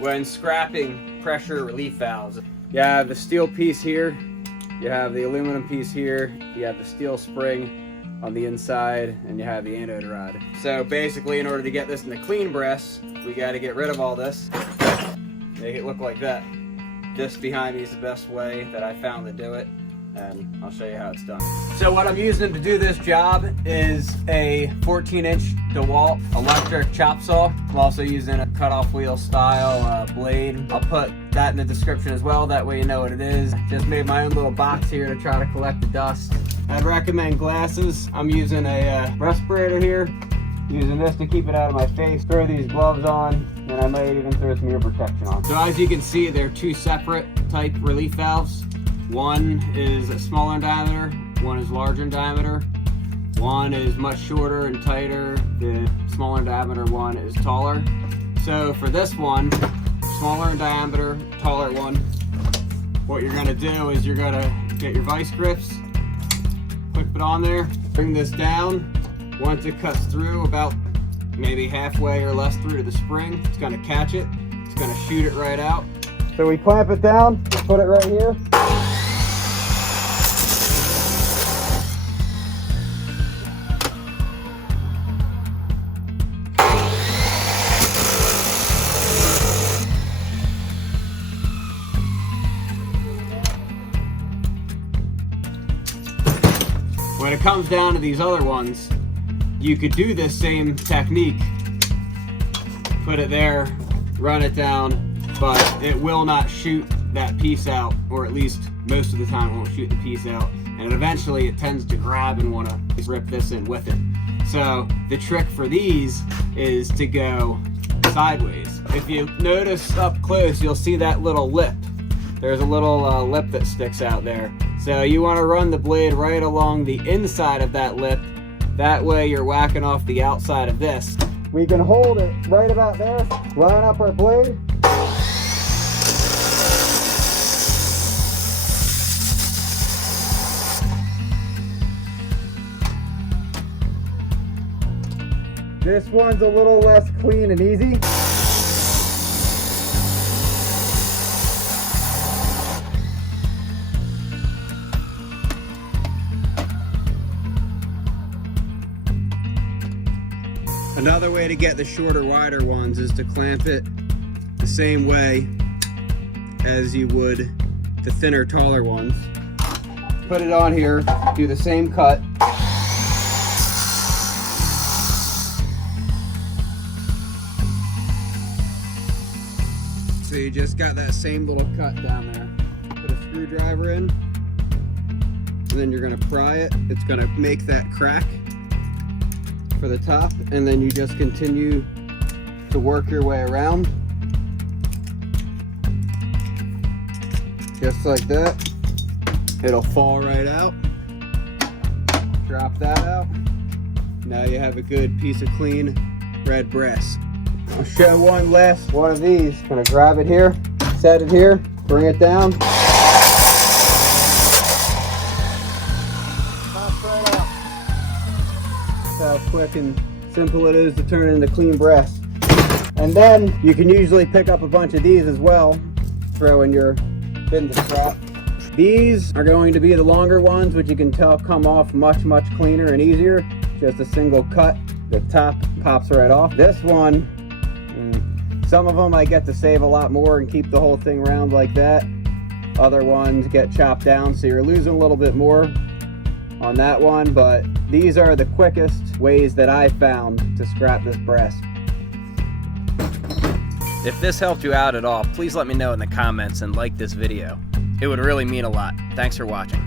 when scrapping pressure relief valves. You have the steel piece here, you have the aluminum piece here, you have the steel spring on the inside, and you have the anode rod. So basically, in order to get this in the clean breast, we got to get rid of all this, make it look like that. This behind me is the best way that I found to do it, and I'll show you how it's done. So what I'm using to do this job is a 14-inch DeWalt electric chop saw. I'm also using a cutoff wheel style blade. I'll put that in the description as well, that way you know what it is. Just made my own little box here to try to collect the dust. I'd recommend glasses. I'm using a respirator here. Using this to keep it out of my face. Throw these gloves on, and I might even throw some ear protection on. So as you can see, they're two separate type relief valves. One is smaller in diameter, one is larger in diameter. One is much shorter and tighter. The smaller in diameter one is taller. So for this one, smaller in diameter, taller one, what you're gonna do is you're gonna get your vice grips, clip it on there, bring this down. Once it cuts through about maybe halfway or less through to the spring, it's gonna catch it, it's gonna shoot it right out. So we clamp it down, put it right here. When it comes down to these other ones, you could do this same technique, put it there, run it down, but it will not shoot that piece out, or at least most of the time it won't shoot the piece out, and eventually it tends to grab and want to rip this in with it. So the trick for these is to go sideways. If you notice up close, you'll see that little lip. There's a little lip that sticks out there. So you want to run the blade right along the inside of that lip. That way you're whacking off the outside of this. We can hold it right about there, line up our blade. This one's a little less clean and easy. Another way to get the shorter, wider ones is to clamp it the same way as you would the thinner, taller ones. Put it on here, do the same cut. So you just got that same little cut down there. Put a screwdriver in, and then you're gonna pry it. It's gonna make that crack for the top, and then you just continue to work your way around just like that. It'll fall right out. Drop that out. Now you have a good piece of clean red brass. I'll show one last one of these. I'm gonna grab it here, set it here, bring it down. How quick and simple it is to turn into clean brass. And then you can usually pick up a bunch of these as well, throw in your bin to scrap. These are going to be the longer ones, which you can tell come off much cleaner and easier. Just a single cut, the top pops right off. This one, some of them I get to save a lot more and keep the whole thing round like that. Other ones get chopped down, so you're losing a little bit more on that one, but these are the quickest ways that I found to scrap this brass. If this helped you out at all, please let me know in the comments and like this video. It would really mean a lot. Thanks for watching.